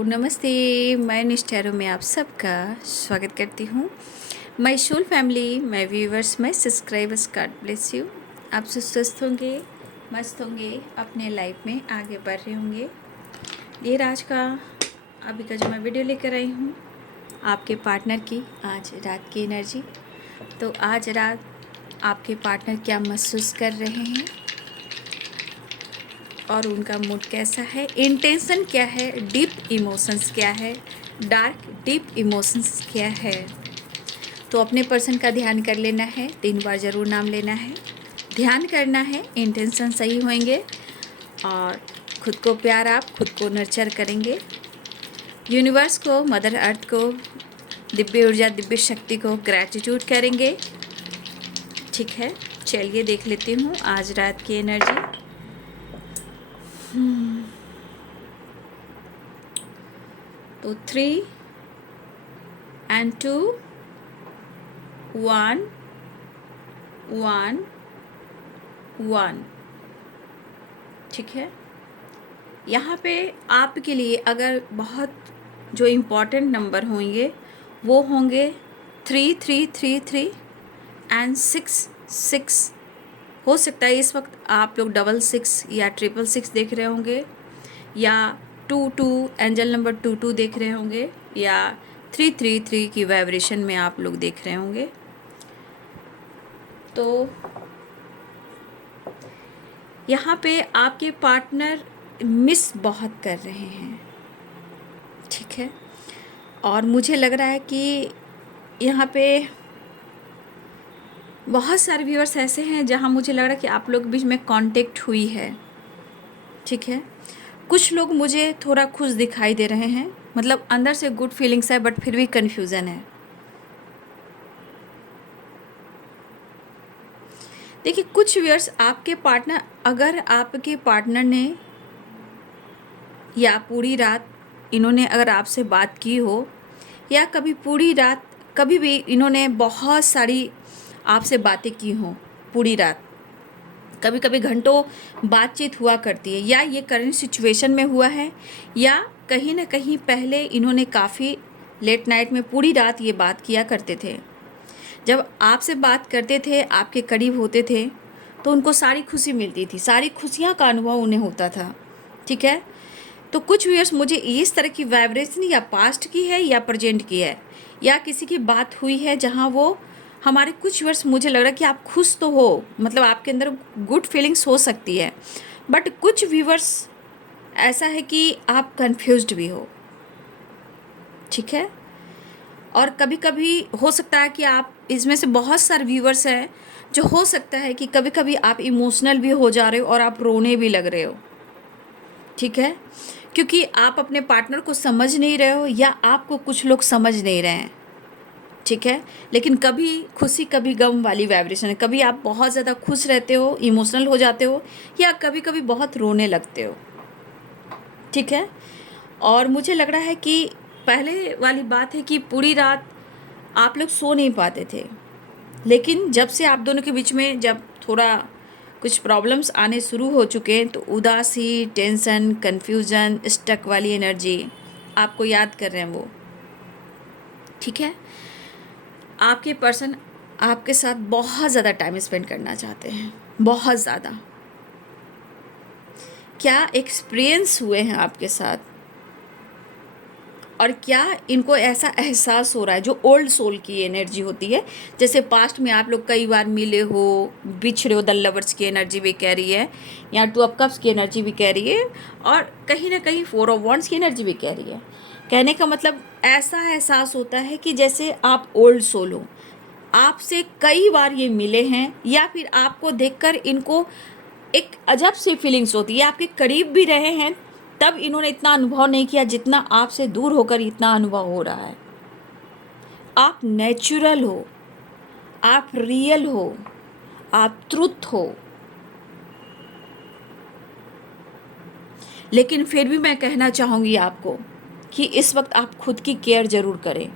नमस्ते। मैं निष्ठैरों में आप सबका स्वागत करती हूँ। My soul family, my viewers, my subscribers, God bless you. आप सब स्वस्थ होंगे, मस्त होंगे, अपने लाइफ में आगे बढ़ रहे होंगे। ये राज का अभी का जो मैं वीडियो लेकर आई हूँ आपके पार्टनर की आज रात की एनर्जी। तो आज रात आपके पार्टनर क्या महसूस कर रहे हैं और उनका मूड कैसा है, इंटेंशन क्या है, डीप इमोशंस क्या है, डार्क डीप इमोशंस क्या है। तो अपने पर्सन का ध्यान कर लेना है, 3 बार ज़रूर नाम लेना है, ध्यान करना है, इंटेंशन सही होंगे और खुद को प्यार, आप खुद को नर्चर करेंगे। यूनिवर्स को, मदर अर्थ को, दिव्य ऊर्जा, दिव्य शक्ति को ग्रैटिट्यूड करेंगे। ठीक है, चलिए देख लेती हूँ आज रात की एनर्जी। तो 3 and 2 1 1 1। ठीक है, यहाँ पे आपके लिए अगर बहुत जो इम्पोर्टेंट नंबर होंगे वो होंगे 3 3 3 3 एंड 6 6। हो सकता है इस वक्त आप लोग 66 या 666 देख रहे होंगे, या 22 एंजल नंबर 22 देख रहे होंगे, या 333 की वाइब्रेशन में आप लोग देख रहे होंगे। तो यहाँ पे आपके पार्टनर मिस बहुत कर रहे हैं। ठीक है, और मुझे लग रहा है कि यहाँ पे बहुत सारे व्यूअर्स ऐसे हैं जहाँ मुझे लग रहा है कि आप लोग के बीच में कांटेक्ट हुई है। ठीक है, कुछ लोग मुझे थोड़ा खुश दिखाई दे रहे हैं, मतलब अंदर से गुड फीलिंग्स है बट फिर भी कन्फ्यूज़न है। देखिए, कुछ व्यूअर्स आपके पार्टनर, अगर आपके पार्टनर ने या पूरी रात इन्होंने अगर आपसे बात की हो, या कभी पूरी रात कभी भी इन्होंने बहुत सारी आपसे बातें की हों पूरी रात, कभी कभी घंटों बातचीत हुआ करती है, या ये करंट सिचुएशन में हुआ है, या कहीं ना कहीं पहले इन्होंने काफ़ी लेट नाइट में पूरी रात ये बात किया करते थे। जब आपसे बात करते थे, आपके करीब होते थे, तो उनको सारी खुशी मिलती थी, सारी खुशियाँ का अनुभव उन्हें होता था। ठीक है, तो कुछ व्यूअर्स मुझे इस तरह की वाइब्रेशन या पास्ट की है या प्रेजेंट की है, या किसी की बात हुई है जहाँ वो हमारे कुछ व्यूअर्स, मुझे लग रहा है कि आप खुश तो हो, मतलब आपके अंदर गुड फीलिंग्स हो सकती है, बट कुछ व्यूअर्स ऐसा है कि आप कंफ्यूज्ड भी हो। ठीक है, और कभी कभी हो सकता है कि आप इसमें से बहुत सारे व्यूअर्स हैं जो हो सकता है कि कभी कभी आप इमोशनल भी हो जा रहे हो और आप रोने भी लग रहे हो। ठीक है, क्योंकि आप अपने पार्टनर को समझ नहीं रहे हो, या आपको कुछ लोग समझ नहीं रहे हैं। ठीक है, लेकिन कभी खुशी कभी गम वाली वाइब्रेशन है, कभी आप बहुत ज़्यादा खुश रहते हो, इमोशनल हो जाते हो, या कभी कभी बहुत रोने लगते हो। ठीक है, और मुझे लग रहा है कि पहले वाली बात है कि पूरी रात आप लोग सो नहीं पाते थे, लेकिन जब से आप दोनों के बीच में जब थोड़ा कुछ प्रॉब्लम्स आने शुरू हो चुके हैं, तो उदासी, टेंशन, कन्फ्यूज़न, स्टक वाली एनर्जी आपको याद कर रहे हैं वो। ठीक है, आपके पर्सन आपके साथ बहुत ज़्यादा टाइम स्पेंड करना चाहते हैं, बहुत ज़्यादा। क्या एक्सपीरियंस हुए हैं आपके साथ, और क्या इनको ऐसा एहसास हो रहा है, जो ओल्ड सोल की एनर्जी होती है, जैसे पास्ट में आप लोग कई बार मिले हो, बिछड़े हो, द लवर्स की एनर्जी भी कह रही है, या 2 ऑफ कप्स की एनर्जी भी कह रही है, और कहीं ना कहीं 4 ऑफ वॉन्ड्स की एनर्जी भी कह रही है। कहने का मतलब ऐसा एहसास होता है कि जैसे आप ओल्ड सोल हो, आपसे कई बार ये मिले हैं, या फिर आपको देखकर इनको एक अजब सी फीलिंग्स होती है, आपके करीब भी रहे हैं तब इन्होंने इतना अनुभव नहीं किया जितना आपसे दूर होकर इतना अनुभव हो रहा है। आप नेचुरल हो, आप रियल हो, आप ट्रुथ हो, लेकिन फिर भी मैं कहना चाहूँगी आपको कि इस वक्त आप खुद की केयर ज़रूर करें।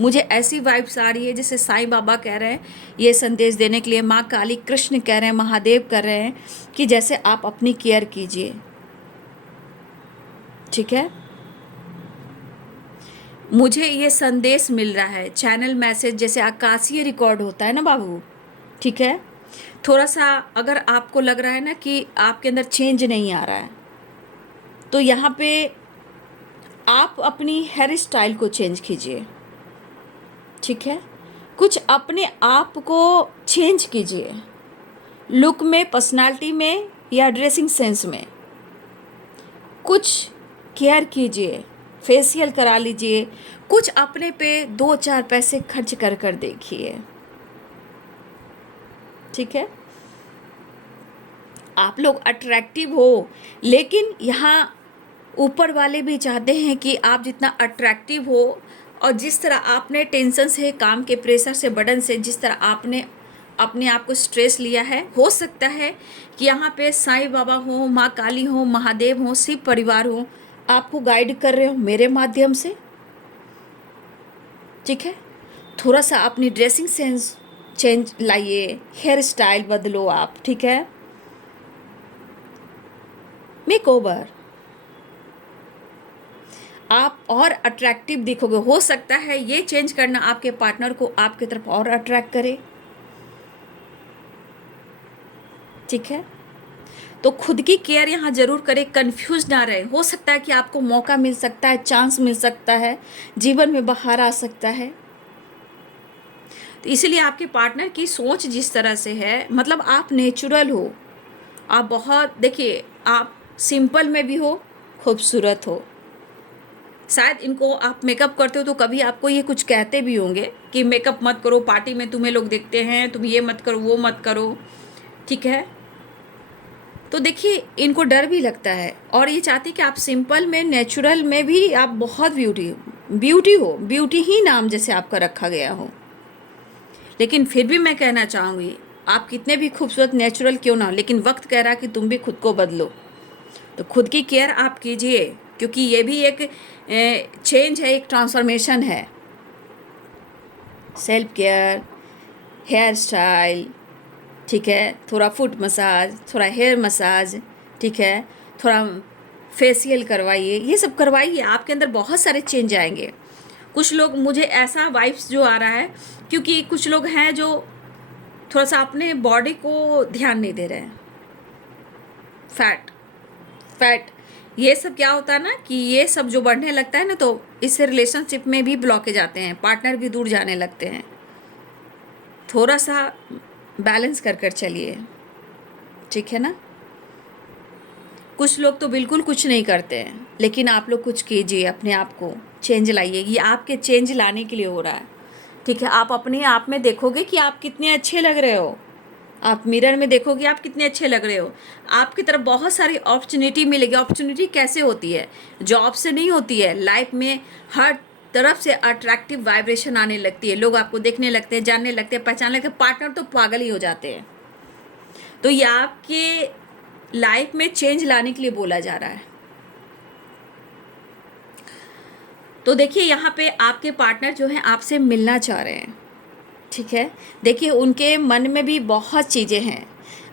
मुझे ऐसी वाइब्स आ रही है जैसे साईं बाबा कह रहे हैं ये संदेश देने के लिए, माँ काली, कृष्ण कह रहे हैं, महादेव कर रहे हैं कि जैसे आप अपनी केयर कीजिए। ठीक है। मुझे ये संदेश मिल रहा है, चैनल मैसेज जैसे आकाशीय रिकॉर्ड होता है ना बाबू, ठीक है। थोड़ा सा अगर आपको लग रहा है ना कि आपके अंदर चेंज नहीं आ रहा है, तो यहाँ पे आप अपनी हेयर स्टाइल को चेंज कीजिए, ठीक है। कुछ अपने आप को चेंज कीजिए, लुक में, पर्सनालिटी में या ड्रेसिंग सेंस में कुछ केयर कीजिए, फेशियल करा लीजिए, कुछ अपने पे 2-4 पैसे खर्च कर कर देखिए, ठीक है। आप लोग अट्रैक्टिव हो, लेकिन यहाँ ऊपर वाले भी चाहते हैं कि आप जितना अट्रैक्टिव हो और जिस तरह आपने टेंशन से, काम के प्रेशर से, बर्डन से, जिस तरह आपने अपने आप को स्ट्रेस लिया है, हो सकता है कि यहाँ पे साईं बाबा हो, माँ काली हो, महादेव हो, शिव परिवार हो, आपको गाइड कर रहे हो मेरे माध्यम से, ठीक है। थोड़ा सा अपनी ड्रेसिंग सेंस चेंज लाइए, हेयर स्टाइल बदलो आप, ठीक है। मेक ओवर, आप और अट्रैक्टिव दिखोगे। हो सकता है ये चेंज करना आपके पार्टनर को आपकी तरफ और अट्रैक्ट करे, ठीक है। तो खुद की केयर यहाँ जरूर करें, कंफ्यूज ना रहे। हो सकता है कि आपको मौका मिल सकता है, चांस मिल सकता है, जीवन में बाहर आ सकता है। तो इसलिए आपके पार्टनर की सोच जिस तरह से है, मतलब आप नेचुरल हो, आप बहुत, देखिए आप सिंपल में भी हो, खूबसूरत हो। शायद इनको आप मेकअप करते हो तो कभी आपको ये कुछ कहते भी होंगे कि मेकअप मत करो, पार्टी में तुम्हें लोग देखते हैं, तुम ये मत करो, वो मत करो, ठीक है। तो देखिए इनको डर भी लगता है और ये चाहती कि आप सिंपल में, नेचुरल में भी आप बहुत ब्यूटी ही नाम जैसे आपका रखा गया हो। लेकिन फिर भी मैं कहना चाहूँगी, आप कितने भी खूबसूरत, नेचुरल क्यों ना हो, लेकिन वक्त कह रहा कि तुम भी खुद को बदलो। तो खुद की केयर आप कीजिए, क्योंकि ये भी एक चेंज है, एक ट्रांसफॉर्मेशन है। सेल्फ केयर, हेयर स्टाइल, ठीक है, थोड़ा फुट मसाज, थोड़ा हेयर मसाज, ठीक है, थोड़ा फेशियल करवाइए, ये सब करवाइए, आपके अंदर बहुत सारे चेंज आएंगे। कुछ लोग, मुझे ऐसा वाइब्स जो आ रहा है, क्योंकि कुछ लोग हैं जो थोड़ा सा अपने बॉडी को ध्यान नहीं दे रहे हैं। फैट ये सब क्या होता है ना कि ये सब जो बढ़ने लगता है ना, तो इससे रिलेशनशिप में भी ब्लॉकेज आते हैं, पार्टनर भी दूर जाने लगते हैं। थोड़ा सा बैलेंस कर कर चलिए, ठीक है ना। कुछ लोग तो बिल्कुल कुछ नहीं करते हैं, लेकिन आप लोग कुछ कीजिए, अपने आप को चेंज लाइए। ये आपके चेंज लाने के लिए हो रहा है, ठीक है। आप अपने आप में देखोगे कि आप कितने अच्छे लग रहे हो, आप मिरर में देखोगे आप कितने अच्छे लग रहे हो, आपकी तरफ बहुत सारी अपॉर्चुनिटी मिलेगी। अपॉर्चुनिटी कैसे होती है? जॉब से नहीं होती है, लाइफ में हर तरफ से अट्रैक्टिव वाइब्रेशन आने लगती है, लोग आपको देखने लगते हैं, जानने लगते हैं, पहचानने लगते हैं, पार्टनर तो पागल ही हो जाते हैं। तो ये आपके लाइफ में चेंज लाने के लिए बोला जा रहा है। तो देखिए यहाँ पे आपके पार्टनर जो हैं आपसे मिलना चाह रहे हैं, ठीक है। देखिए उनके मन में भी बहुत चीज़ें हैं।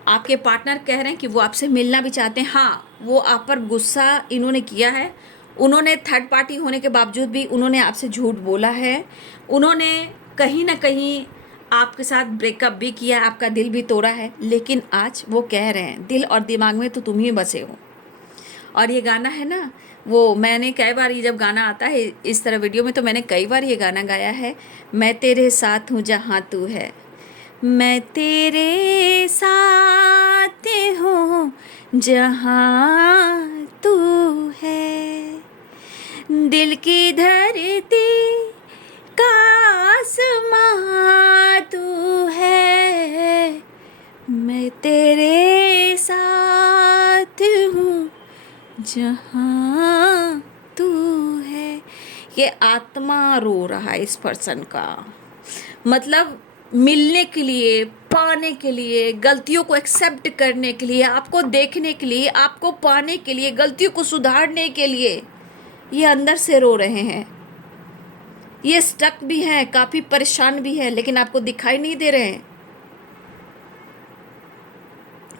आपके पार्टनर कह रहे हैं कि वो आपसे मिलना भी चाहते हैं। हाँ, वो आप पर गुस्सा इन्होंने किया है, उन्होंने थर्ड पार्टी होने के बावजूद भी उन्होंने आपसे झूठ बोला है, उन्होंने कहीं ना कहीं आपके साथ ब्रेकअप भी किया, आपका दिल भी तोड़ा है, लेकिन आज वो कह रहे हैं दिल और दिमाग में तो तुम ही बसे हो। और ये गाना है ना, वो मैंने कई बार, ये जब गाना आता है इस तरह वीडियो में, तो मैंने कई बार ये गाना गाया है, मैं तेरे साथ हूँ जहाँ तू है, मैं तेरे साथ हूँ जहाँ तू है, दिल की धरती का आसमां तू है, मैं तेरे साथ हूँ जहाँ तू है। ये आत्मा रो रहा है इस पर्सन का, मतलब मिलने के लिए, पाने के लिए, गलतियों को एक्सेप्ट करने के लिए, आपको देखने के लिए, आपको पाने के लिए, गलतियों को सुधारने के लिए ये अंदर से रो रहे हैं। ये स्टक भी हैं, काफ़ी परेशान भी हैं, लेकिन आपको दिखाई नहीं दे रहे हैं,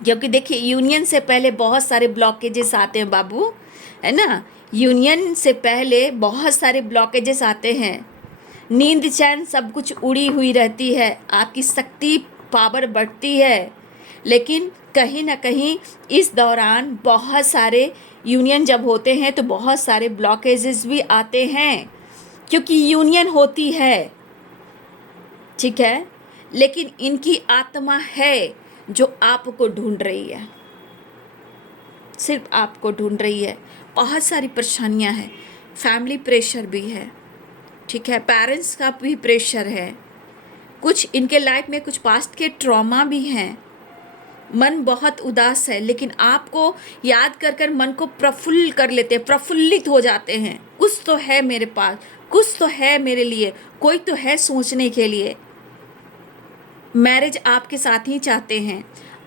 क्योंकि देखिए यूनियन से पहले बहुत सारे ब्लॉकेजेस आते हैं बाबू, है ना। यूनियन से पहले बहुत सारे ब्लॉकेजेस आते हैं, नींद चैन सब कुछ उड़ी हुई रहती है, आपकी शक्ति पावर बढ़ती है, लेकिन कहीं ना कहीं इस दौरान बहुत सारे यूनियन जब होते हैं तो बहुत सारे ब्लॉकेजेस भी आते हैं, क्योंकि यूनियन होती है, ठीक है। लेकिन इनकी आत्मा है जो आपको ढूंढ रही है, सिर्फ आपको ढूंढ रही है। बहुत सारी परेशानियां हैं, फैमिली प्रेशर भी है, ठीक है, पेरेंट्स का भी प्रेशर है, कुछ इनके लाइफ में कुछ पास्ट के ट्रॉमा भी हैं, मन बहुत उदास है, लेकिन आपको याद कर कर मन को प्रफुल्ल कर लेते हैं, प्रफुल्लित हो जाते हैं। कुछ तो है मेरे पास, कुछ तो है मेरे लिए, कोई तो है सोचने के लिए। मैरिज आपके साथ ही चाहते हैं,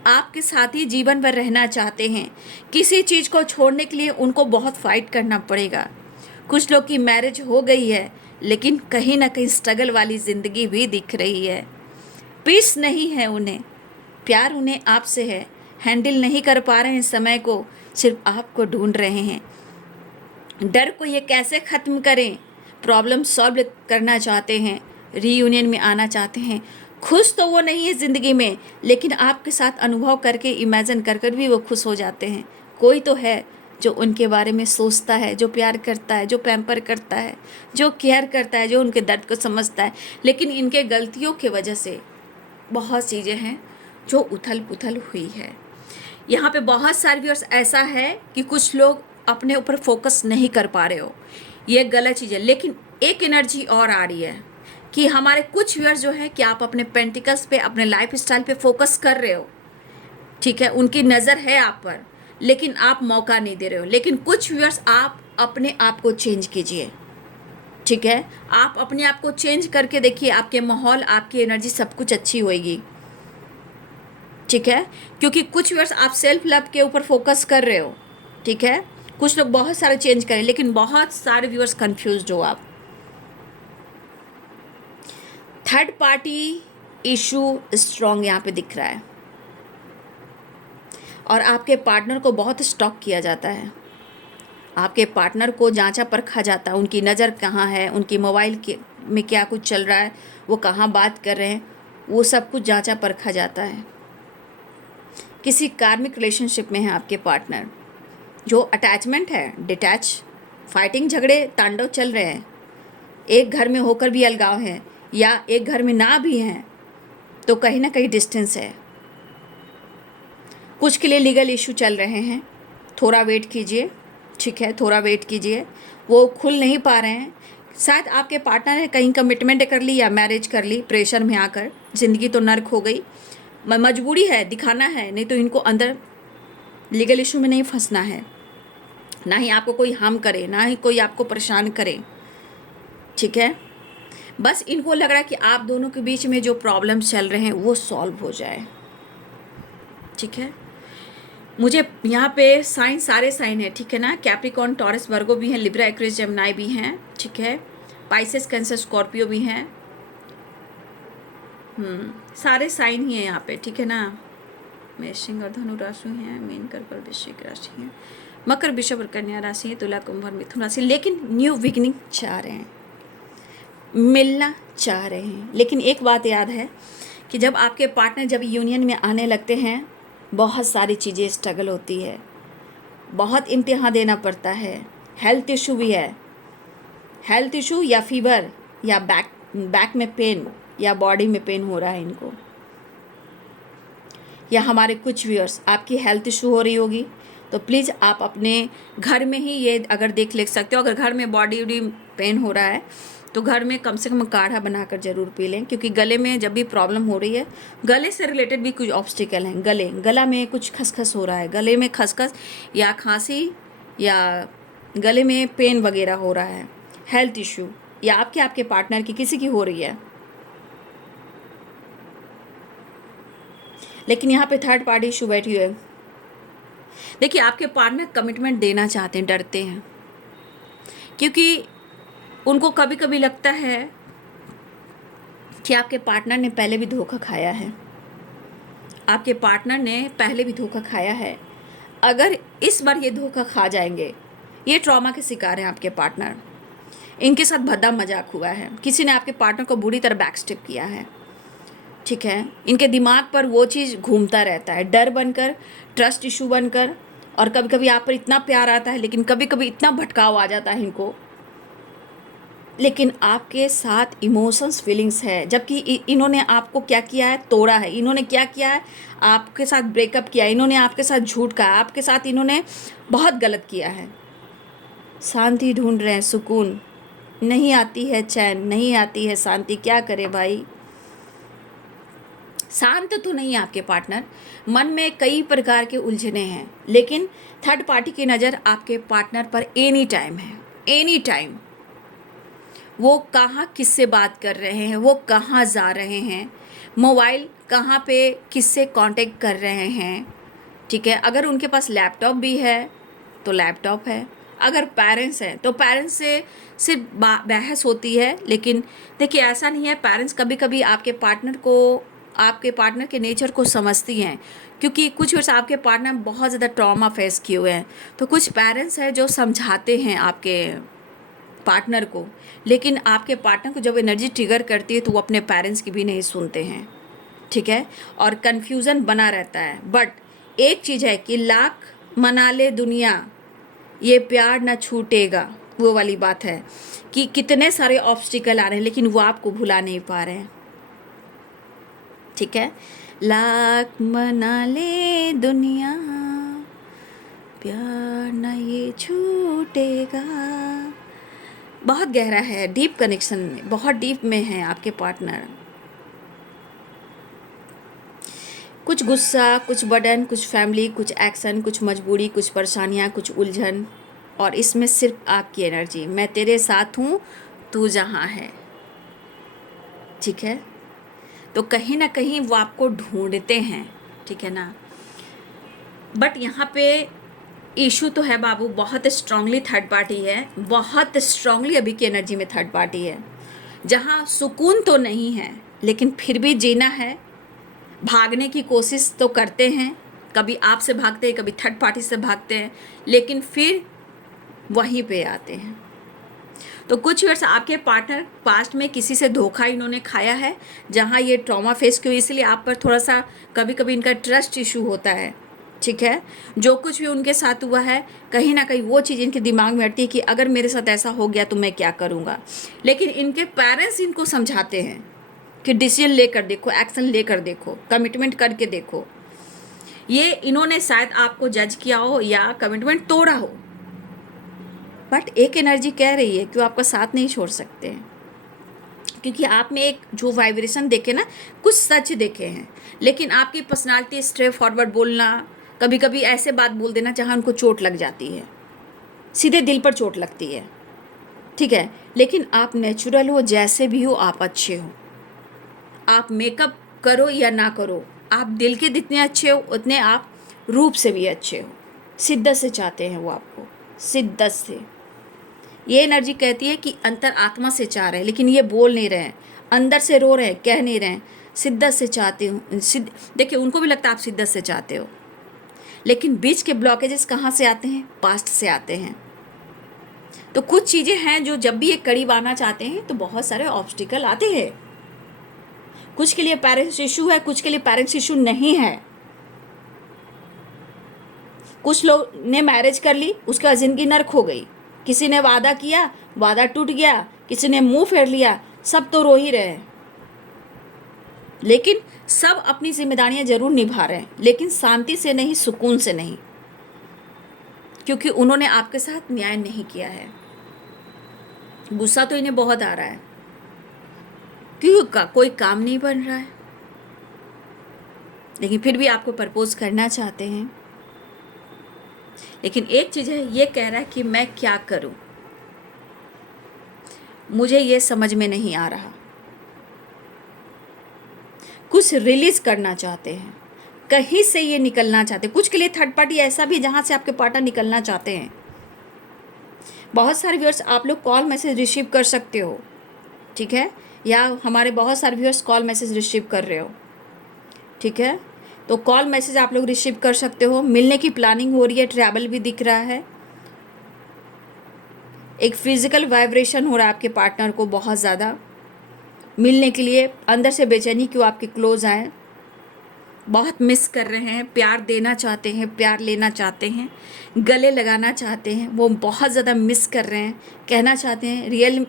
आपके साथ ही जीवन भर रहना चाहते हैं। किसी चीज़ को छोड़ने के लिए उनको बहुत फाइट करना पड़ेगा। कुछ लोग की मैरिज हो गई है, लेकिन कहीं ना कहीं स्ट्रगल वाली ज़िंदगी भी दिख रही है, पीस नहीं है उन्हें, प्यार उन्हें आपसे है, हैंडल नहीं कर पा रहे हैं समय को, सिर्फ आपको ढूंढ रहे हैं। डर को ये कैसे ख़त्म करें, प्रॉब्लम सॉल्व करना चाहते हैं, रीयूनियन में आना चाहते हैं। खुश तो वो नहीं है ज़िंदगी में, लेकिन आपके साथ अनुभव करके, इमेजिन कर कर भी वो खुश हो जाते हैं। कोई तो है जो उनके बारे में सोचता है, जो प्यार करता है, जो पैम्पर करता है, जो केयर करता है, जो उनके दर्द को समझता है। लेकिन इनके गलतियों की वजह से बहुत चीज़ें हैं जो उथल पुथल हुई है। यहाँ पे बहुत सारे व्यूअर्स ऐसा है कि कुछ लोग अपने ऊपर फोकस नहीं कर पा रहे हो, ये गलत चीज़ है। लेकिन एक एनर्जी और आ रही है कि हमारे कुछ व्यूअर्स जो है कि आप अपने पेंटिकल्स पे, अपने लाइफ स्टाइल पे फोकस कर रहे हो, ठीक है, उनकी नज़र है आप पर, लेकिन आप मौका नहीं दे रहे हो। लेकिन कुछ व्यूअर्स आप अपने आप को चेंज कीजिए, ठीक है, आप अपने आप को चेंज करके देखिए, आपके माहौल, आपकी एनर्जी सब कुछ अच्छी होएगी, ठीक है। क्योंकि कुछ व्यूअर्स आप सेल्फ लव के ऊपर फोकस कर रहे हो, ठीक है, कुछ लोग बहुत सारे चेंज करें, लेकिन बहुत सारे व्यूअर्स कंफ्यूज्ड हो आप। थर्ड पार्टी इशू स्ट्रॉन्ग यहाँ पे दिख रहा है, और आपके पार्टनर को बहुत स्टॉक किया जाता है, आपके पार्टनर को जांचा परखा जाता है, उनकी नज़र कहाँ है, उनकी मोबाइल के में क्या कुछ चल रहा है, वो कहाँ बात कर रहे हैं, वो सब कुछ जांचा परखा जाता है। किसी कार्मिक रिलेशनशिप में है आपके पार्टनर, जो अटैचमेंट है, डिटैच, फाइटिंग, झगड़े तांडव चल रहे हैं, एक घर में होकर भी अलगाव है, या एक घर में ना भी हैं तो कहीं ना कहीं डिस्टेंस है। कुछ के लिए लीगल इशू चल रहे हैं, थोड़ा वेट कीजिए, ठीक है, थोड़ा वेट कीजिए, वो खुल नहीं पा रहे हैं। शायद आपके पार्टनर ने कहीं कमिटमेंट कर ली या मैरिज कर ली, प्रेशर में आकर ज़िंदगी तो नर्क हो गई, मजबूरी है, दिखाना है, नहीं तो इनको अंदर लीगल इशू में नहीं फंसना है, ना ही आपको कोई हार्म करे, ना ही कोई आपको परेशान करे, ठीक है। बस इनको लग रहा है कि आप दोनों के बीच में जो प्रॉब्लम्स चल रहे हैं वो सॉल्व हो जाए, ठीक है। मुझे यहाँ पे साइन, सारे साइन है, ठीक है ना, कैप्रिकॉर्न, टॉरस, वर्गो भी हैं, लिब्रा, एक्वेरियस, जेमिनी भी हैं, ठीक है, पाइसेस, कैंसर, स्कॉर्पियो भी हैं, सारे साइन ही हैं यहाँ पे, ठीक है ना। मेषिंग और धनु राशि हैं, मीन, कर्क, वृश्चिक राशि है, मकर, वृषभ और कन्या राशि है, तुला, कुंभ और मिथुन राशि। लेकिन न्यू बिगिनिंग चाह रहे हैं, मिलना चाह रहे हैं। लेकिन एक बात याद है कि जब आपके पार्टनर जब यूनियन में आने लगते हैं, बहुत सारी चीज़ें स्ट्रगल होती है, बहुत इम्तिहान देना पड़ता है, हेल्थ इशू भी है, हेल्थ इशू या फीवर या बैक में पेन या बॉडी में पेन हो रहा है इनको, या हमारे कुछ व्यूअर्स आपकी हेल्थ इशू हो रही होगी, तो प्लीज़ आप अपने घर में ही ये अगर ले सकते हो। अगर घर में बॉडी पेन हो रहा है तो घर में कम से कम काढ़ा बनाकर ज़रूर पी लें, क्योंकि गले में जब भी प्रॉब्लम हो रही है, गले से रिलेटेड भी कुछ ऑब्स्टिकल हैं, गला में कुछ खसखस हो रहा है, गले में खसखस या खांसी या गले में पेन वगैरह हो रहा है, हेल्थ इशू, या आपके पार्टनर की किसी की हो रही है। लेकिन यहाँ पे थर्ड पार्टी इशू बैठी है। देखिए, आपके पार्टनर कमिटमेंट देना चाहते हैं, डरते हैं, क्योंकि उनको कभी कभी लगता है कि आपके पार्टनर ने पहले भी धोखा खाया है, आपके पार्टनर ने पहले भी धोखा खाया है। अगर इस बार ये धोखा खा जाएंगे, ये ट्रॉमा के शिकार हैं आपके पार्टनर। इनके साथ भद्दा मजाक हुआ है, किसी ने आपके पार्टनर को बुरी तरह बैकस्टेप किया है, ठीक है। इनके दिमाग पर वो चीज़ घूमता रहता है, डर बनकर, ट्रस्ट इशू बनकर, और कभी कभी आप पर इतना प्यार आता है लेकिन कभी कभी इतना भटकाव आ जाता है इनको। लेकिन आपके साथ इमोशंस फीलिंग्स है, जबकि इन्होंने आपको क्या किया है, तोड़ा है। इन्होंने क्या किया है, आपके साथ ब्रेकअप किया, इन्होंने आपके साथ झूठ कहा, आपके साथ इन्होंने बहुत गलत किया है। शांति ढूंढ रहे हैं, सुकून नहीं आती है, चैन नहीं आती है, शांति। क्या करे भाई, शांत तो नहीं है आपके पार्टनर, मन में कई प्रकार के उलझने हैं, लेकिन थर्ड पार्टी की नज़र आपके पार्टनर पर एनी टाइम है, एनी टाइम। वो कहाँ किससे बात कर रहे हैं, वो कहाँ जा रहे हैं, मोबाइल कहाँ पे किससे कांटेक्ट कर रहे हैं, ठीक है। अगर उनके पास लैपटॉप भी है तो लैपटॉप है, अगर पेरेंट्स हैं तो पेरेंट्स से सिर्फ बहस होती है। लेकिन देखिए ऐसा नहीं है, पेरेंट्स कभी कभी आपके पार्टनर को, आपके पार्टनर के नेचर को समझती हैं, क्योंकि कुछ वर्ष आपके पार्टनर बहुत ज़्यादा ट्रॉमा फेस किए हुए हैं, तो कुछ पेरेंट्स हैं जो समझाते हैं आपके पार्टनर को। लेकिन आपके पार्टनर को जब एनर्जी ट्रिगर करती है तो वो अपने पेरेंट्स की भी नहीं सुनते हैं, ठीक है, और कन्फ्यूज़न बना रहता है। बट एक चीज़ है कि लाख मना ले दुनिया, ये प्यार ना छूटेगा, वो वाली बात है कि कितने सारे ऑब्स्टिकल आ रहे हैं लेकिन वो आपको भुला नहीं पा रहे हैं, ठीक है। लाख मना ले दुनिया, प्यार ना ये छूटेगा। बहुत गहरा है, डीप कनेक्शन में, बहुत डीप में है आपके पार्टनर। कुछ गुस्सा, कुछ बर्डन, कुछ फैमिली, कुछ एक्शन, कुछ मजबूरी, कुछ परेशानियाँ, कुछ उलझन, और इसमें सिर्फ आपकी एनर्जी। मैं तेरे साथ हूँ, तू जहाँ है, ठीक है। तो कहीं ना कहीं वो आपको ढूंढते हैं, ठीक है ना। बट यहाँ पे इशू तो है बाबू, बहुत स्ट्रांगली थर्ड पार्टी है, बहुत स्ट्रांगली अभी की एनर्जी में थर्ड पार्टी है, जहाँ सुकून तो नहीं है लेकिन फिर भी जीना है, भागने की कोशिश तो करते हैं, कभी आपसे भागते हैं, कभी थर्ड पार्टी से भागते हैं, लेकिन फिर वहीं पे आते हैं। तो कुछ वर्ष आपके पार्टनर पास्ट में किसी से धोखा इन्होंने खाया है, जहाँ ये ट्रॉमा फेस की हुई, इसलिए आप पर थोड़ा सा कभी कभी इनका ट्रस्ट इशू होता है, ठीक है। जो कुछ भी उनके साथ हुआ है कहीं ना कहीं वो चीज़ इनके दिमाग में हटती है कि अगर मेरे साथ ऐसा हो गया तो मैं क्या करूँगा। लेकिन इनके पेरेंट्स इनको समझाते हैं कि डिसीजन लेकर देखो, एक्शन लेकर देखो, कमिटमेंट करके देखो। ये इन्होंने शायद आपको जज किया हो या कमिटमेंट तोड़ा हो, बट एक एनर्जी कह रही है कि वो आपका साथ नहीं छोड़ सकते हैं, क्योंकि आप में एक जो वाइब्रेशन देखे ना, कुछ सच देखे हैं, लेकिन आपकी पर्सनालिटी स्ट्रेट फॉरवर्ड बोलना, कभी कभी ऐसे बात बोल देना जहाँ उनको चोट लग जाती है, सीधे दिल पर चोट लगती है, ठीक है। लेकिन आप नेचुरल हो, जैसे भी हो आप अच्छे हो, आप मेकअप करो या ना करो, आप दिल के जितने अच्छे हो उतने आप रूप से भी अच्छे हो। शिद्दत से चाहते हैं वो आपको, शिद्दत से। ये एनर्जी कहती है कि अंतर आत्मा से चाह रहे हैं लेकिन ये बोल नहीं रहे हैं, अंदर से रो रहे हैं, कह नहीं रहे हैं, शिद्दत से चाहते हो। देखिए उनको भी लगता है आप शिद्दत से चाहते हो, लेकिन बीच के ब्लॉकेजेस कहाँ से आते हैं, पास्ट से आते हैं। तो कुछ चीज़ें हैं जो जब भी एक करीब आना चाहते हैं तो बहुत सारे ऑब्स्टिकल आते हैं। कुछ के लिए पेरेंट्स इशू है, कुछ के लिए पेरेंट्स इशू नहीं है। कुछ लोग ने मैरिज कर ली, उसके बाद ज़िंदगी नर्क हो गई। किसी ने वादा किया, वादा टूट गया, किसी ने मुंह फेर लिया, सब तो रो ही रहे हैं। लेकिन सब अपनी जिम्मेदारियां जरूर निभा रहे हैं, लेकिन शांति से नहीं, सुकून से नहीं, क्योंकि उन्होंने आपके साथ न्याय नहीं किया है। गुस्सा तो इन्हें बहुत आ रहा है क्योंकि कोई काम नहीं बन रहा है, लेकिन फिर भी आपको प्रपोज करना चाहते हैं। लेकिन एक चीज़ है, ये कह रहा है कि मैं क्या करूं, मुझे ये समझ में नहीं आ रहा। कुछ रिलीज करना चाहते हैं, कहीं से ये निकलना चाहते हैं। कुछ के लिए थर्ड पार्टी ऐसा भी जहाँ से आपके पार्टनर निकलना चाहते हैं। बहुत सारे व्यूअर्स आप लोग कॉल मैसेज रिसीव कर सकते हो, ठीक है, या हमारे बहुत सारे व्यूअर्स कॉल मैसेज रिसीव कर रहे हो, ठीक है। तो कॉल मैसेज आप लोग रिसीव कर सकते हो। मिलने की प्लानिंग हो रही है, ट्रैवल भी दिख रहा है, एक फिजिकल वाइब्रेशन हो रहा है आपके पार्टनर को बहुत ज़्यादा मिलने के लिए, अंदर से बेचैनी कि वो आपके क्लोज आए, बहुत मिस कर रहे हैं, प्यार देना चाहते हैं, प्यार लेना चाहते हैं, गले लगाना चाहते हैं, वो बहुत ज़्यादा मिस कर रहे हैं, कहना चाहते हैं,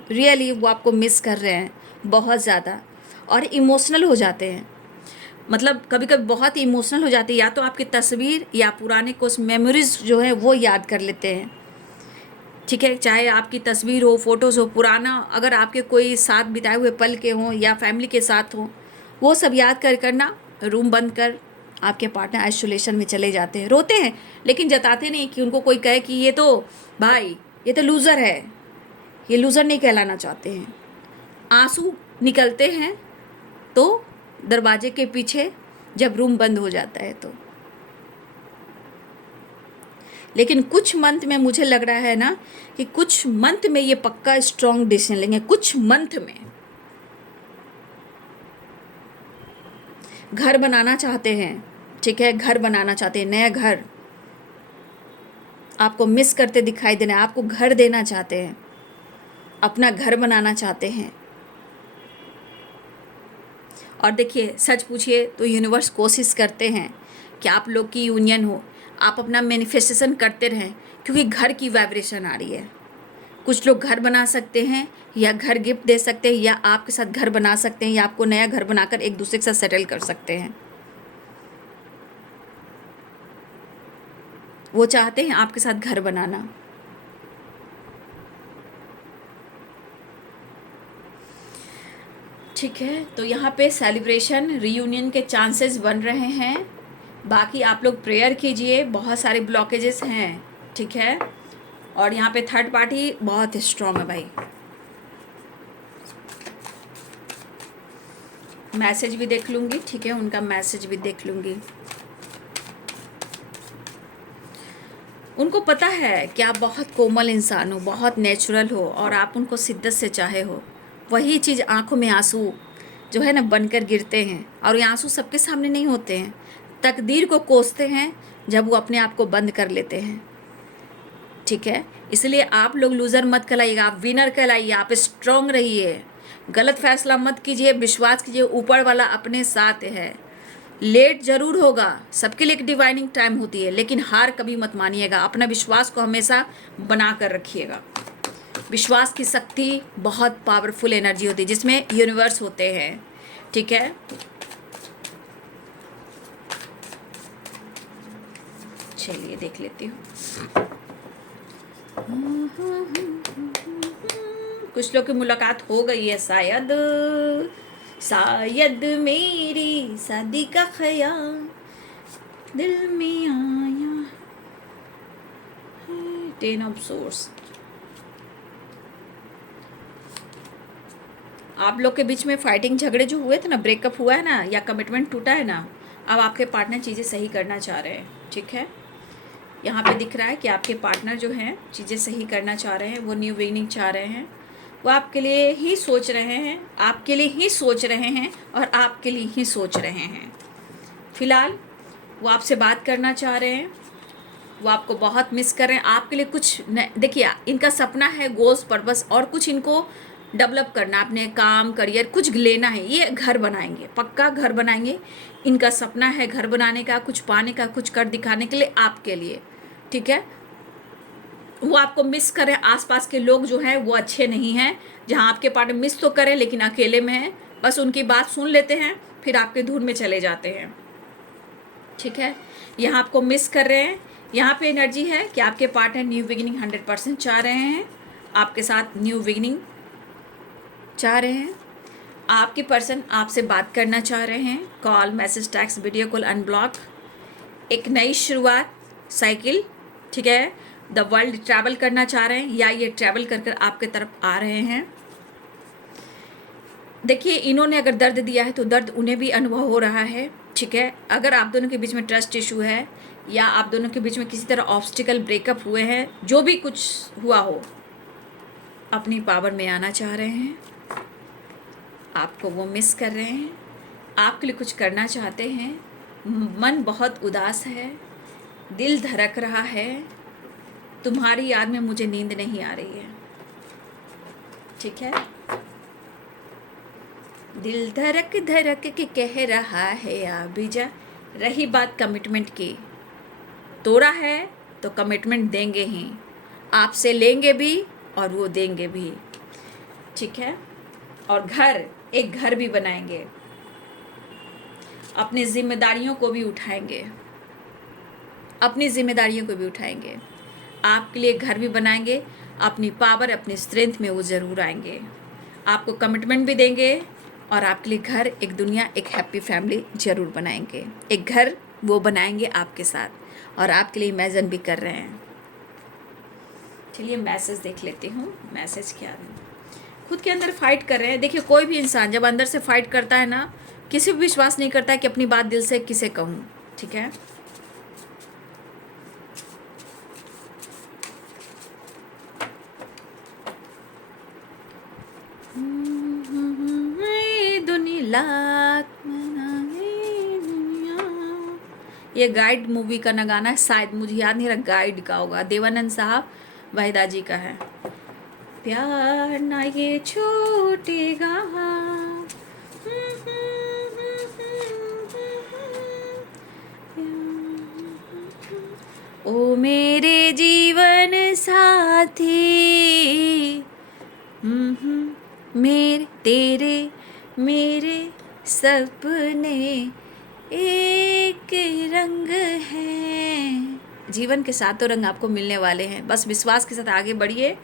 रियली वो आपको मिस कर रहे हैं बहुत ज़्यादा, और इमोशनल हो जाते हैं। मतलब कभी कभी बहुत इमोशनल हो जाते हैं, या तो आपकी तस्वीर या पुराने कुछ मेमोरीज जो है वो याद कर लेते हैं। ठीक है, चाहे आपकी तस्वीर हो, फोटोज़ हो, पुराना अगर आपके कोई साथ बिताए हुए पल के हों या फैमिली के साथ हों, वो सब याद कर करना रूम बंद कर आपके पार्टनर आइसोलेशन में चले जाते हैं, रोते हैं लेकिन जताते नहीं कि उनको कोई कहे कि ये तो भाई ये तो लूज़र है, ये लूज़र नहीं कहलाना चाहते हैं। आंसू निकलते हैं तो दरवाजे के पीछे जब रूम बंद हो जाता है तो। लेकिन कुछ मंथ में मुझे लग रहा है ना कि कुछ मंथ में ये पक्का स्ट्रॉन्ग डिसीजन लेंगे, कुछ मंथ में। घर बनाना चाहते हैं, ठीक है, घर बनाना चाहते हैं, नया घर आपको मिस करते दिखाई देना, आपको घर देना चाहते हैं, अपना घर बनाना चाहते हैं। और देखिए सच पूछिए तो यूनिवर्स कोशिश करते हैं कि आप लोग की यूनियन हो, आप अपना मैनिफेस्टेशन करते रहें, क्योंकि घर की वाइब्रेशन आ रही है। कुछ लोग घर बना सकते हैं या घर गिफ्ट दे सकते हैं या आपके साथ घर बना सकते हैं या आपको नया घर बनाकर एक दूसरे के साथ सेटल कर सकते हैं। वो चाहते हैं आपके साथ घर बनाना। ठीक है, तो यहाँ पे सेलिब्रेशन रीयूनियन के चांसेस बन रहे हैं। बाकी आप लोग प्रेयर कीजिए, बहुत सारे ब्लॉकेजेस हैं, ठीक है। और यहाँ पे थर्ड पार्टी बहुत स्ट्रॉन्ग है भाई। मैसेज भी देख लूँगी, ठीक है, उनका मैसेज भी देख लूँगी। उनको पता है कि आप बहुत कोमल इंसान हो, बहुत नेचुरल हो और आप उनको शिद्दत से चाहे हो। वही चीज़ आंखों में आंसू जो है ना बनकर गिरते हैं, और ये आंसू सबके सामने नहीं होते हैं, तकदीर को कोसते हैं जब वो अपने आप को बंद कर लेते हैं। ठीक है, इसलिए आप लोग लूज़र मत कहलाइएगा, आप विनर कहलाइए, आप स्ट्रॉन्ग रहिए, गलत फैसला मत कीजिए, विश्वास कीजिए ऊपर वाला अपने साथ है। लेट जरूर होगा, सबके लिए एक डिवाइनिंग टाइम होती है, लेकिन हार कभी मत मानिएगा, अपना विश्वास को हमेशा बना कर रखिएगा। विश्वास की शक्ति बहुत पावरफुल एनर्जी होती है जिसमें यूनिवर्स होते हैं। ठीक है, चलिए देख लेती हूँ। कुछ लोग की मुलाकात हो गई है शायद, शायद मेरी शादी का ख्याल दिल में आया। 10 ऑफ सोर्स। आप लोग के बीच में फाइटिंग झगड़े जो हुए थे ना, ब्रेकअप हुआ है ना, या कमिटमेंट टूटा है ना, अब आपके पार्टनर चीज़ें सही करना चाह रहे हैं। ठीक है, यहाँ पे दिख रहा है कि आपके पार्टनर जो हैं चीज़ें सही करना चाह रहे हैं, वो न्यू बिगिनिंग चाह रहे हैं, वो आपके लिए ही सोच रहे हैं, आपके लिए ही सोच रहे हैं और आपके लिए ही सोच रहे हैं। फिलहाल वो आपसे बात करना चाह रहे हैं, वो आपको बहुत मिस कर रहे हैं, आपके लिए कुछ देखिए इनका सपना है, गोल्स पर्पस और कुछ इनको डेवलप करना, अपने काम करियर कुछ लेना है, ये घर बनाएंगे, पक्का घर बनाएंगे। इनका सपना है घर बनाने का, कुछ पाने का, कुछ कर दिखाने के लिए आपके लिए। ठीक है, वो आपको मिस करें, आसपास के लोग जो हैं वो अच्छे नहीं हैं, जहां आपके पार्टनर मिस तो करें लेकिन अकेले में हैं, बस उनकी बात सुन लेते हैं फिर आपके धुन में चले जाते हैं। ठीक है, यहाँ आपको मिस कर रहे हैं। यहाँ पे एनर्जी है कि आपके पार्टनर न्यू बिगिनिंग 100% चाह रहे हैं, आपके साथ न्यू बिगिनिंग चाह रहे हैं। आपके पर्सन आपसे बात करना चाह रहे हैं, call, message, text, video call, unblock, एक नई शुरुआत, साइकिल। ठीक है, द वर्ल्ड ट्रैवल करना चाह रहे हैं या ये ट्रैवल कर कर आपके तरफ आ रहे हैं। देखिए इन्होंने अगर दर्द दिया है तो दर्द उन्हें भी अनुभव हो रहा है। ठीक है, अगर आप दोनों के बीच में ट्रस्ट इशू है या आप दोनों के बीच में किसी तरह ऑब्स्टिकल ब्रेकअप हुए हैं, जो भी कुछ हुआ हो, अपनी पावर में आना चाह रहे हैं, आपको वो मिस कर रहे हैं, आपके लिए कुछ करना चाहते हैं, मन बहुत उदास है, दिल धड़क रहा है, तुम्हारी याद में मुझे नींद नहीं आ रही है। ठीक है। दिल धड़क धड़क के कह रहा है आ भी जा। रही बात कमिटमेंट की, तोड़ा है तो कमिटमेंट देंगे ही, आपसे लेंगे भी और वो देंगे भी, ठीक है। और एक घर भी बनाएंगे, अपनी जिम्मेदारियों को भी उठाएंगे, अपनी जिम्मेदारियों को भी उठाएंगे। आपके लिए घर भी बनाएंगे, अपनी पावर अपनी स्ट्रेंथ में वो ज़रूर आएंगे, आपको कमिटमेंट भी देंगे और आपके लिए घर, एक दुनिया, एक हैप्पी फैमिली ज़रूर बनाएंगे। एक घर वो बनाएंगे आपके साथ और आपके लिए इमेजिन भी कर रहे हैं। चलिए मैसेज देख लेती हूँ, मैसेज क्या है। खुद के अंदर फाइट कर रहे हैं। देखिए कोई भी इंसान जब अंदर से फाइट करता है ना, किसी भी विश्वास नहीं करता है कि अपनी बात दिल से किसे कहूँ, ठीक है। ये गाइड मूवी का ना गाना है, शायद मुझे याद नहीं रहा, गाइड का होगा, देवानंद साहब वहीदा जी का है। प्यार ना ये छूटेगा, ओ मेरे जीवन साथी, मेरे तेरे मेरे सपने एक रंग हैं। जीवन के सातों रंग आपको मिलने वाले हैं, बस विश्वास के साथ आगे बढ़िए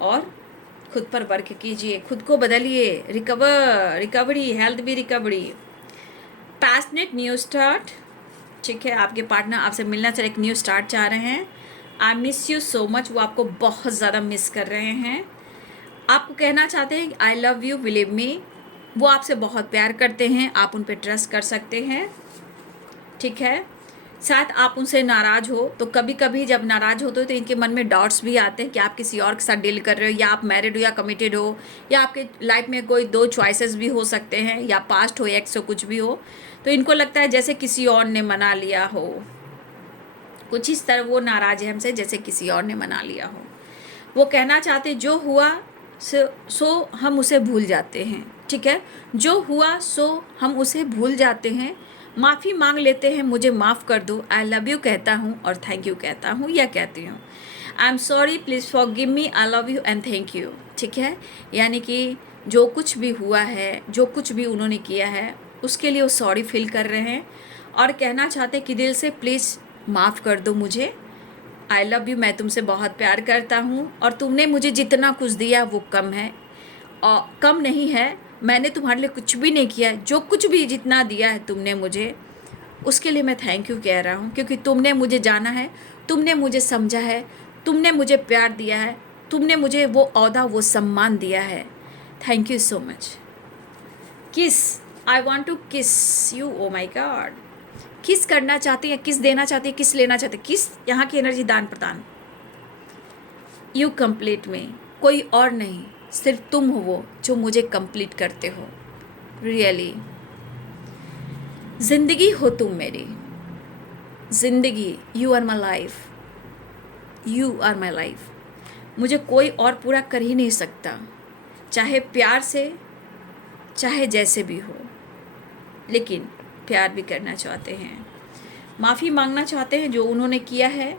और खुद पर वर्क कीजिए, खुद को बदलिए। रिकवरी, हेल्थ भी रिकवरी। पैशनेट न्यू स्टार्ट, ठीक है। आपके पार्टनर आपसे मिलना चाह रहे, एक न्यू स्टार्ट चाह रहे हैं। I miss you so much, वो आपको बहुत ज़्यादा मिस कर रहे हैं। आपको कहना चाहते हैं I love you, believe me. वो आपसे बहुत प्यार करते हैं, आप उन पर ट्रस्ट कर सकते हैं, ठीक है। शायद आप उनसे नाराज़ हो, तो कभी कभी जब नाराज़ होते हो तो इनके मन में डाउट्स भी आते हैं कि आप किसी और के साथ डील कर रहे हो, या आप मैरिड हो या कमिटेड हो, या आपके लाइफ में कोई दो चॉइसेस भी हो सकते हैं, या पास्ट हो, एक्स हो, कुछ भी हो। तो इनको लगता है जैसे किसी और ने मना लिया हो, कुछ इस तरह वो नाराज़ है हमसे, जैसे किसी और ने मना लिया हो। वो कहना चाहते जो हुआ सो हम उसे भूल जाते हैं, ठीक है। जो हुआ सो हम उसे भूल जाते हैं, माफ़ी मांग लेते हैं, मुझे माफ़ कर दो, आई लव यू कहता हूँ और थैंक यू कहता हूँ या कहती हूँ। I am sorry, please forgive me, I love you and thank you, ठीक है। यानी कि जो कुछ भी हुआ है, जो कुछ भी उन्होंने किया है, उसके लिए वो सॉरी फील कर रहे हैं और कहना चाहते कि दिल से प्लीज़ माफ़ कर दो मुझे, आई लव यू, मैं तुमसे बहुत प्यार करता हूँ और तुमने मुझे जितना कुछ दिया वो कम है और कम नहीं है। मैंने तुम्हारे लिए कुछ भी नहीं किया है, जो कुछ भी जितना दिया है तुमने मुझे, उसके लिए मैं थैंक यू कह रहा हूँ, क्योंकि तुमने मुझे जाना है, तुमने मुझे समझा है, तुमने मुझे प्यार दिया है, तुमने मुझे वो ओहदा, वो सम्मान दिया है। Thank you so much. किस, आई वॉन्ट टू किस यू, ओ माई गॉड। किस करना चाहती है, किस देना चाहती है, किस लेना चाहती है, किस यहाँ की एनर्जी दान प्रदान। यू कंप्लीट में, कोई और नहीं, सिर्फ तुम हो वो जो मुझे कंप्लीट करते हो। रियली जिंदगी हो तुम मेरी जिंदगी, you are my life, you are my life. मुझे कोई और पूरा कर ही नहीं सकता, चाहे प्यार से, चाहे जैसे भी हो, लेकिन प्यार भी करना चाहते हैं, माफ़ी मांगना चाहते हैं जो उन्होंने किया है,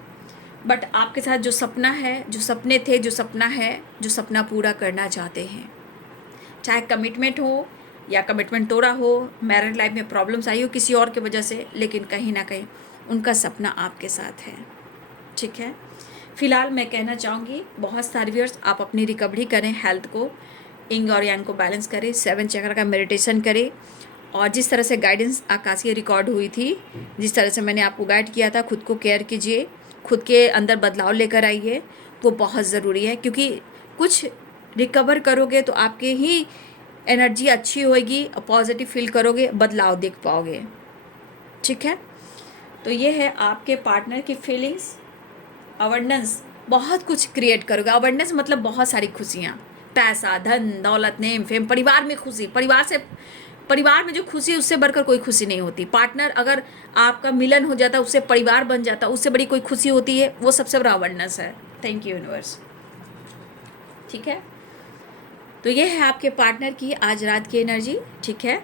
बट आपके साथ जो सपना है, जो सपने थे, जो सपना है, जो सपना पूरा करना चाहते हैं, चाहे कमिटमेंट हो या कमिटमेंट तोड़ा हो, मैरिड लाइफ में प्रॉब्लम्स आई हो किसी और की वजह से, लेकिन कहीं ना कहीं उनका सपना आपके साथ है, ठीक है। फ़िलहाल मैं कहना चाहूँगी बहुत सारे व्यूअर्स, आप अपनी रिकवरी करें, हेल्थ को, इंग और यांग को बैलेंस करें, 7 चक्र का मेडिटेशन करें, और जिस तरह से गाइडेंस आकाशीय रिकॉर्ड हुई थी, जिस तरह से मैंने आपको गाइड किया था, खुद को केयर कीजिए, खुद के अंदर बदलाव लेकर आइए, वो बहुत ज़रूरी है, क्योंकि कुछ रिकवर करोगे तो आपके ही एनर्जी अच्छी होएगी, पॉजिटिव फील करोगे, बदलाव देख पाओगे, ठीक है। तो ये है आपके पार्टनर की फीलिंग्स। अवेयरनेस, बहुत कुछ क्रिएट करोगे। अवेयरनेस मतलब बहुत सारी खुशियाँ, पैसा, धन दौलत, नेम फेम, परिवार में खुशी, परिवार में जो खुशी है उससे बढ़कर कोई खुशी नहीं होती। पार्टनर अगर आपका मिलन हो जाता, उससे परिवार बन जाता, उससे बड़ी कोई खुशी होती है, वो सबसे बड़ा अवेयरनेस है। थैंक यू यूनिवर्स, ठीक है। तो ये है आपके पार्टनर की आज रात की एनर्जी, ठीक है।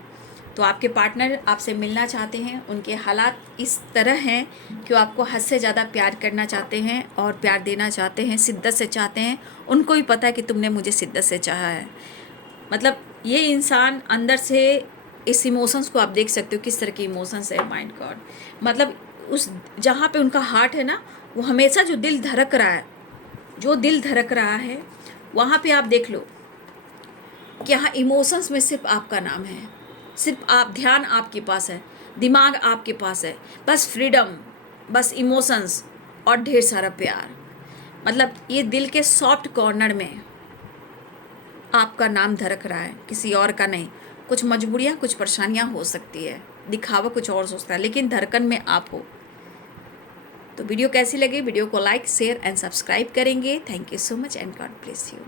तो आपके पार्टनर आपसे मिलना चाहते हैं, उनके हालात इस तरह हैं कि वो आपको हद से ज़्यादा प्यार करना चाहते हैं और प्यार देना चाहते हैं, शिद्दत से चाहते हैं। उनको भी पता है कि तुमने मुझे शिद्दत से चाहा है। मतलब ये इंसान अंदर से इस इमोशंस को आप देख सकते हो किस तरह के इमोशंस है, माइंड गॉड। मतलब उस जहाँ पे उनका हार्ट है ना, वो हमेशा जो दिल धड़क रहा है, जो दिल धड़क रहा है, वहाँ पे आप देख लो कि यहाँ इमोशंस में सिर्फ आपका नाम है, सिर्फ आप, ध्यान आपके पास है, दिमाग आपके पास है, बस फ्रीडम, बस इमोशंस और ढेर सारा प्यार। मतलब ये दिल के सॉफ्ट कॉर्नर में आपका नाम धड़क रहा है, किसी और का नहीं। कुछ मजबूरियाँ, कुछ परेशानियाँ हो सकती है, दिखावा कुछ और सोचता है, लेकिन धड़कन में आप हो। तो वीडियो कैसी लगी? वीडियो को लाइक, शेयर एंड सब्सक्राइब करेंगे। Thank you so much and God bless you.